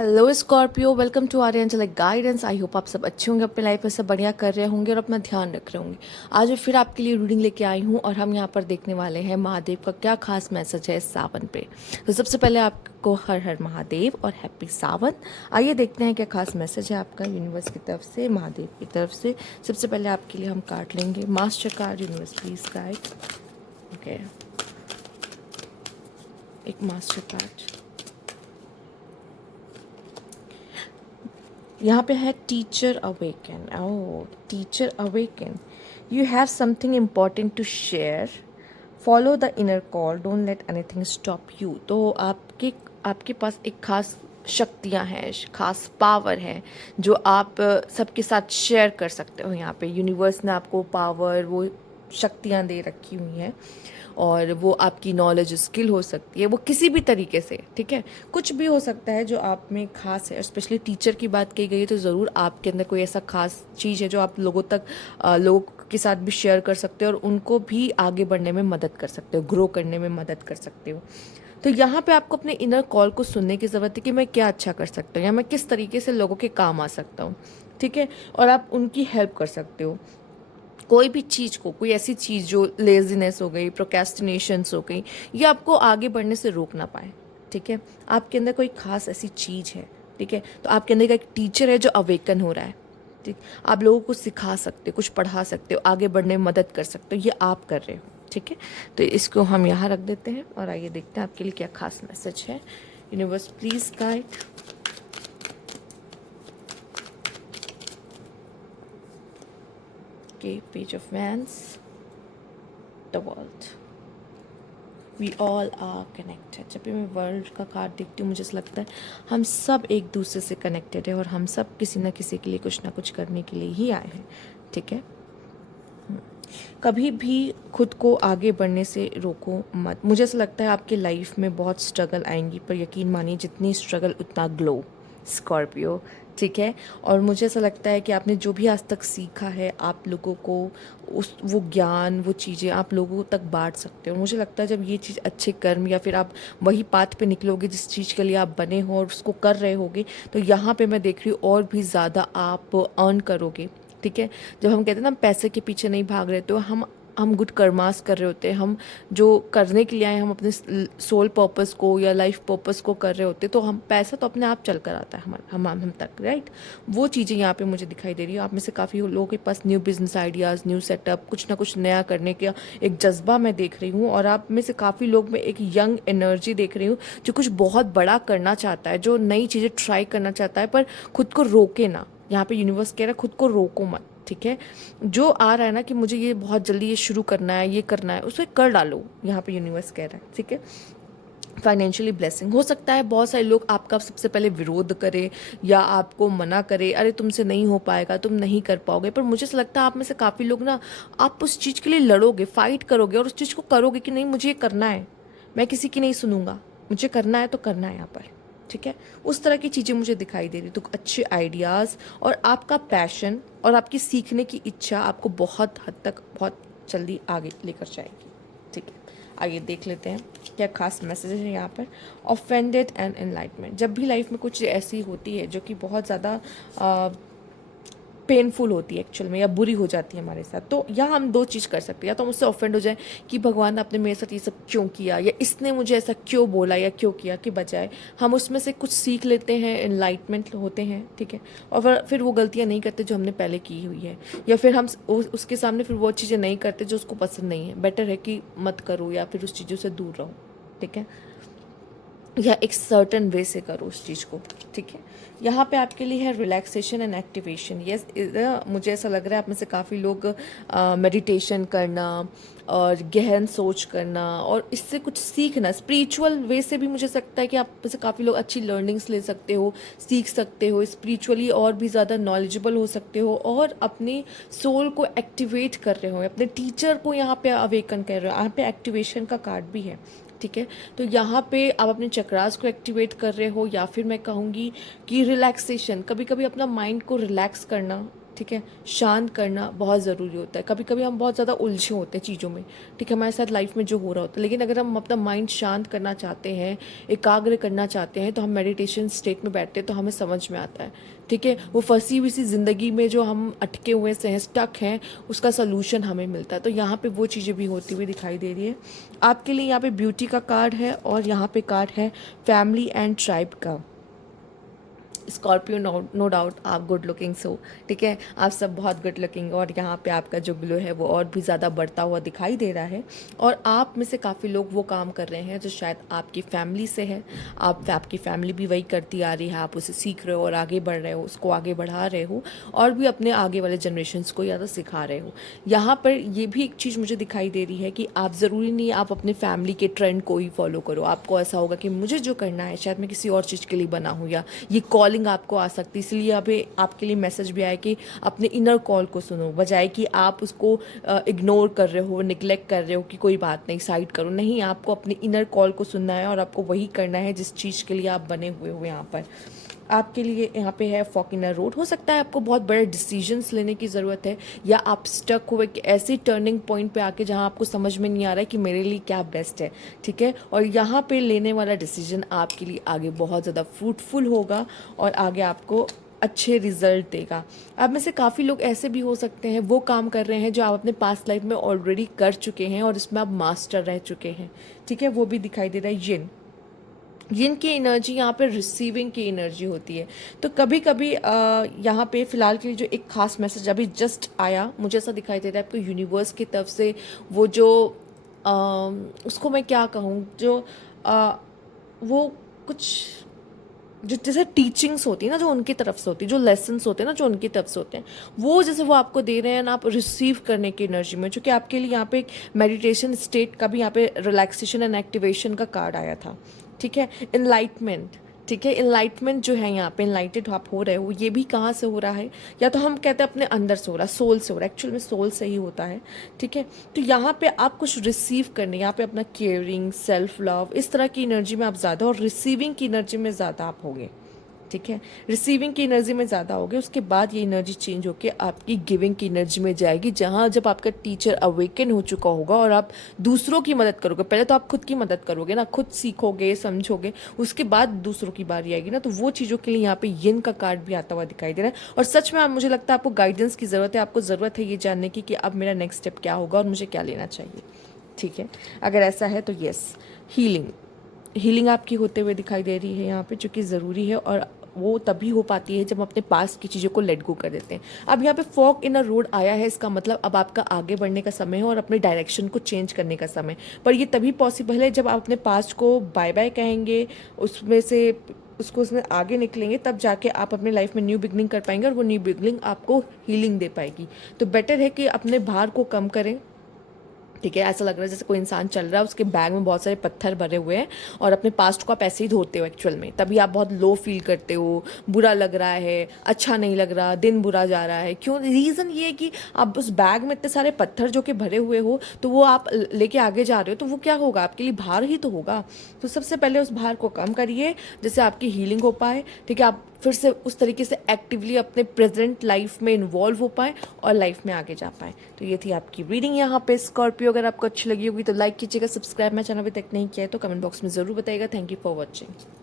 Hello Scorpio, welcome to Aryan guidance. I hope आप सब अच्छे होंगे, अपनी लाइफ में सब बढ़िया कर रहे होंगे और अपना ध्यान रख रहे होंगे। आज मैं फिर आपके लिए रीडिंग लेके आई हूँ और हम यहाँ पर देखने वाले हैं महादेव का क्या खास मैसेज है इस सावन पे। तो सबसे पहले आपको हर हर महादेव और हैप्पी सावन। आइए देखते हैं क्या खास मैसेज है आपका यूनिवर्स की तरफ से, महादेव की तरफ से। सबसे पहले आपके लिए हम कार्ड लेंगे, master card, universe please guide. Okay, एक मास्टर कार्ड यहाँ पे है, teacher awaken. Oh, teacher awaken, you have something important to share, follow the inner call, don't let anything stop you. तो आपके पास एक खास शक्तियाँ हैं, खास पावर है जो आप सबके साथ शेयर कर सकते हो। यहाँ पे यूनिवर्स ने आपको पावर, वो शक्तियाँ दे रखी हुई हैं और वो आपकी नॉलेज स्किल हो सकती है, वो किसी भी तरीके से, ठीक है, कुछ भी हो सकता है जो आप में खास है। स्पेशली टीचर की बात की गई है तो ज़रूर आपके अंदर कोई ऐसा खास चीज़ है जो आप लोगों के साथ भी शेयर कर सकते हो और उनको भी आगे बढ़ने में मदद कर सकते हो, ग्रो करने में मदद कर सकते हो। तो यहाँ पे आपको अपने इनर कॉल को सुनने की ज़रूरत है कि मैं क्या अच्छा कर सकता हूँ या मैं किस तरीके से लोगों के काम आ सकता हूँ, ठीक है, और आप उनकी हेल्प कर सकते हो। कोई भी चीज़ को, कोई ऐसी चीज़ जो लेजीनेस हो गई, प्रोक्रेस्टिनेशंस हो गई, ये आपको आगे बढ़ने से रोक ना पाए, ठीक है। आपके अंदर कोई खास ऐसी चीज़ है, ठीक है, तो आपके अंदर का एक टीचर है जो अवेकन हो रहा है, ठीक। आप लोगों को सिखा सकते हो, कुछ पढ़ा सकते हो, आगे बढ़ने में मदद कर सकते हो, ये आप कर रहे हो, ठीक है। तो इसको हम यहाँ रख देते हैं और आइए देखते हैं आपके लिए क्या खास मैसेज है। Universe please guide. के पेज ऑफ वैंस, the world, we all are connected. जब भी मैं वर्ल्ड का कार्ड देखती हूँ मुझे ऐसा लगता है हम सब एक दूसरे से कनेक्टेड है और हम सब किसी न किसी के लिए कुछ ना कुछ करने के लिए ही आए हैं, ठीक है। कभी भी खुद को आगे बढ़ने से रोको मत। मुझे ऐसा लगता है आपके लाइफ में बहुत स्ट्रगल आएंगी, पर यकीन मानिए जितनी स्ट्रगल उतना ग्लो, स्कॉर्पियो, ठीक है। और मुझे ऐसा लगता है कि आपने जो भी आज तक सीखा है, आप लोगों को वो ज्ञान, वो चीज़ें आप लोगों तक बांट सकते हो। मुझे लगता है जब ये चीज़ अच्छे कर्म या फिर आप वही पाथ पे निकलोगे जिस चीज़ के लिए आप बने हो और उसको कर रहे होगे, तो यहाँ पे मैं देख रही हूँ और भी ज़्यादा आप अर्न करोगे, ठीक है। जब हम कहते हैं ना हम पैसे के पीछे नहीं भाग रहे, तो हम गुड कर्मास कर रहे होते हैं, हम जो करने के लिए आए हम अपने सोल पर्पस को या लाइफ पर्पस को कर रहे होते, तो हम पैसा तो अपने आप चल कर आता है हम तक, राइट। वो चीज़ें यहाँ पे मुझे दिखाई दे रही है। आप में से काफ़ी लोगों के पास new business ideas, new setup, कुछ ना कुछ नया करने का एक जज्बा मैं देख रही हूँ और आप में से काफ़ी लोग में एक यंग एनर्जी देख रही हूँ जो कुछ बहुत बड़ा करना चाहता है, जो नई चीज़ें ट्राई करना चाहता है, पर खुद को रोके ना। यहाँ पे यूनिवर्स कह रहा है खुद को रोको मत, ठीक है। जो आ रहा है ना कि मुझे ये बहुत जल्दी ये शुरू करना है, ये करना है, उसे कर डालो, यहाँ पे यूनिवर्स कह रहा है, ठीक है। फाइनेंशियली ब्लेसिंग हो सकता है, बहुत सारे लोग आपका सबसे पहले विरोध करें या आपको मना करें, अरे तुमसे नहीं हो पाएगा, तुम नहीं कर पाओगे, पर मुझे ऐसा लगता है आप में से काफ़ी लोग ना, आप उस चीज़ के लिए लड़ोगे, फाइट करोगे और उस चीज़ को करोगे कि नहीं मुझे ये करना है, मैं किसी की नहीं सुनूंगा, मुझे करना है तो करना है यहाँ पर, ठीक है। उस तरह की चीज़ें मुझे दिखाई दे रही। तो अच्छे आइडियाज़ और आपका पैशन और आपकी सीखने की इच्छा आपको बहुत हद तक बहुत जल्दी आगे लेकर जाएगी, ठीक है। आइए देख लेते हैं क्या खास मैसेज है यहाँ पर। ऑफेंडेड एंड एनलाइटमेंट, जब भी लाइफ में कुछ ऐसी होती है जो कि बहुत ज़्यादा पेनफुल होती है एक्चुअल में, या बुरी हो जाती है हमारे साथ, तो यहाँ हम दो चीज़ कर सकते हैं। या तो हम उससे ऑफेंड हो जाए कि भगवान आपने मेरे साथ ये सब क्यों किया, या इसने मुझे ऐसा क्यों बोला या क्यों किया, कि बजाय हम उसमें से कुछ सीख लेते हैं, एनलाइटमेंट होते हैं, ठीक है, और फिर वो गलतियाँ नहीं करते जो हमने पहले की हुई है, या फिर हम उसके सामने फिर वो चीज़ें नहीं करते जो उसको पसंद नहीं है। बेटर है कि मत करो या फिर उस चीज़ों से दूर रहो, ठीक है, या एक सर्टन वे से करो उस चीज़ को, ठीक है। यहाँ पे आपके लिए है रिलैक्सेशन एंड एक्टिवेशन। यस, मुझे ऐसा लग रहा है आप में से काफ़ी लोग मेडिटेशन करना और गहन सोच करना और इससे कुछ सीखना, स्पिरिचुअल वे से भी मुझे लगता है कि आप में से काफ़ी लोग अच्छी लर्निंग्स ले सकते हो, सीख सकते हो स्पिरिचुअली, और भी ज़्यादा नॉलेजेबल हो सकते हो और अपने सोल को एक्टिवेट कर रहे हो, अपने टीचर को यहाँ पे अवेकन कर रहे हो। यहाँ पे एक्टिवेशन का कार्ड भी है, ठीक है। तो यहाँ पे आप अपने चक्रास को एक्टिवेट कर रहे हो, या फिर मैं कहूँगी कि रिलैक्सेशन, कभी कभी अपना माइंड को रिलैक्स करना, ठीक है, शांत करना बहुत ज़रूरी होता है। कभी कभी हम बहुत ज़्यादा उलझे होते हैं चीज़ों में, ठीक है, हमारे साथ लाइफ में जो हो रहा होता है, लेकिन अगर हम अपना माइंड शांत करना चाहते हैं, एकाग्र करना चाहते हैं, तो हम मेडिटेशन स्टेट में बैठते हैं तो हमें समझ में आता है, ठीक है, वो फंसी हुई सी ज़िंदगी में जो हम अटके हुए से हैं, स्टक हैं, उसका सलूशन हमें मिलता है। तो यहाँ पे वो चीज़ें भी होती हुई दिखाई दे रही है आपके लिए। यहाँ पे ब्यूटी का कार्ड है और यहाँ पे कार्ड है फैमिली एंड ट्राइब का। स्कॉर्पियो, नो डाउट आप गुड लुकिंग सो, ठीक है, आप सब बहुत गुड लुकिंग, और यहाँ पे आपका जो ग्लो है वो और भी ज़्यादा बढ़ता हुआ दिखाई दे रहा है। और आप में से काफ़ी लोग वो काम कर रहे हैं जो शायद आपकी फैमिली से है, आपकी फैमिली भी वही करती आ रही है, आप उसे सीख रहे हो और आगे बढ़ रहे हो, उसको आगे बढ़ा रहे हो, और भी अपने आगे वाले जनरेशन्स को ज़्यादा सिखा रहे हो। यहाँ पर ये भी एक चीज़ मुझे दिखाई दे रही है कि आप ज़रूरी नहीं आप अपने फैमिली के ट्रेंड को ही फॉलो करो। आपको ऐसा होगा कि मुझे जो करना है शायद मैं किसी और चीज़ के लिए बना हूँ, या ये कॉलिंग आपको आ सकती है। इसलिए अभी आपके लिए मैसेज भी आया कि अपने इनर कॉल को सुनो, बजाय कि आप उसको इग्नोर कर रहे हो, निग्लेक्ट कर रहे हो कि कोई बात नहीं, साइड करो। नहीं, आपको अपने इनर कॉल को सुनना है और आपको वही करना है जिस चीज़ के लिए आप बने हुए हो। यहाँ पर आपके लिए यहाँ पे है फॉकिनर रोड। हो सकता है आपको बहुत बड़े डिसीजंस लेने की ज़रूरत है, या आप स्टक हुए कि ऐसी टर्निंग पॉइंट पे आके जहाँ आपको समझ में नहीं आ रहा है कि मेरे लिए क्या बेस्ट है, ठीक है, और यहाँ पे लेने वाला डिसीजन आपके लिए आगे बहुत ज़्यादा फ्रूटफुल होगा और आगे आपको अच्छे रिजल्ट देगा। आप में से काफ़ी लोग ऐसे भी हो सकते हैं वो काम कर रहे हैं जो आप अपने पास्ट लाइफ में ऑलरेडी कर चुके हैं और इसमें आप मास्टर रह चुके हैं, ठीक है, वो भी दिखाई दे रहा है। यिन की एनर्जी यहाँ पे रिसीविंग की एनर्जी होती है। तो कभी कभी यहाँ पे फ़िलहाल के लिए जो एक ख़ास मैसेज अभी जस्ट आया, मुझे ऐसा दिखाई दे रहा है आपको यूनिवर्स की तरफ से, वो जो उसको मैं क्या कहूँ, जो वो कुछ जो जैसे टीचिंग्स होती है ना, जो उनकी तरफ से होती है, जो लेसन्स होते हैं ना, जो उनकी तरफ से होते हैं, वो जैसे वो आपको दे रहे हैं ना, आप रिसीव करने की एनर्जी में, जो कि आपके लिए यहाँ पे एक मेडिटेशन स्टेट का भी यहाँ पे रिलैक्सेशन एंड एक्टिवेशन का कार्ड आया था, ठीक है, इनलाइटमेंट, ठीक है, इनलाइटमेंट जो है यहाँ पे, इनलाइटेड आप हो रहे हो, ये भी कहाँ से हो रहा है, या तो हम कहते हैं अपने अंदर से हो रहा है, सोल से हो रहा है, एक्चुअल में सोल से ही होता है, ठीक है। तो यहाँ पे आप कुछ रिसीव करने, यहाँ पे अपना केयरिंग, सेल्फ लव, इस तरह की एनर्जी में आप ज़्यादा, और रिसीविंग की एनर्जी में ज़्यादा आप होंगे, ठीक है, रिसीविंग की एनर्जी में ज़्यादा होगे। उसके बाद ये एनर्जी चेंज होकर आपकी गिविंग की एनर्जी में जाएगी, जहाँ जब आपका टीचर अवेकन हो चुका होगा और आप दूसरों की मदद करोगे। पहले तो आप खुद की मदद करोगे ना, खुद सीखोगे, समझोगे, उसके बाद दूसरों की बारी आएगी ना, तो वो चीज़ों के लिए यहाँ पे यिन का कार्ड भी आता हुआ दिखाई दे रहा है। और सच में मुझे लगता है आपको गाइडेंस की ज़रूरत है, आपको ज़रूरत है ये जानने की कि अब मेरा नेक्स्ट स्टेप क्या होगा और मुझे क्या लेना चाहिए, ठीक है। अगर ऐसा है तो येस, हीलिंग आपकी होते हुए दिखाई दे रही है यहाँ पे, जो कि ज़रूरी है, और वो तभी हो पाती है जब हम अपने पास की चीज़ों को लेट गो कर देते हैं। अब यहाँ पे फॉग इन अ रोड आया है, इसका मतलब अब आपका आगे बढ़ने का समय है और अपने डायरेक्शन को चेंज करने का समय। पर ये तभी पॉसिबल है जब आप अपने पास्ट को बाय बाय कहेंगे, उसमें आगे निकलेंगे, तब जाके आप अपने लाइफ में न्यू बिगनिंग कर पाएंगे, और वो न्यू बिगनिंग आपको हीलिंग दे पाएगी। तो बेटर है कि अपने भार को कम करें, ठीक है। ऐसा लग रहा है जैसे कोई इंसान चल रहा है, उसके बैग में बहुत सारे पत्थर भरे हुए हैं, और अपने पास्ट को आप ऐसे ही धोते हो एक्चुअल में, तभी आप बहुत लो फील करते हो, बुरा लग रहा है, अच्छा नहीं लग रहा, दिन बुरा जा रहा है। क्यों? रीज़न ये है कि आप उस बैग में इतने सारे पत्थर जो कि भरे हुए हो, तो वो आप लेके आगे जा रहे हो, तो वो क्या होगा, आपके लिए भार ही तो होगा। तो सबसे पहले उस भार को कम करिए, जिससे आपकी हीलिंग हो पाए, ठीक है, आप फिर से उस तरीके से एक्टिवली अपने प्रेजेंट लाइफ में इन्वॉल्व हो पाए और लाइफ में आगे जा पाए। तो ये थी आपकी रीडिंग यहाँ पे स्कॉर्पियो। अगर आपको अच्छी लगी होगी तो लाइक कीजिएगा, सब्सक्राइब मेरा चैनल अभी तक नहीं किया है तो कमेंट बॉक्स में ज़रूर बताइएगा। Thank you for watching.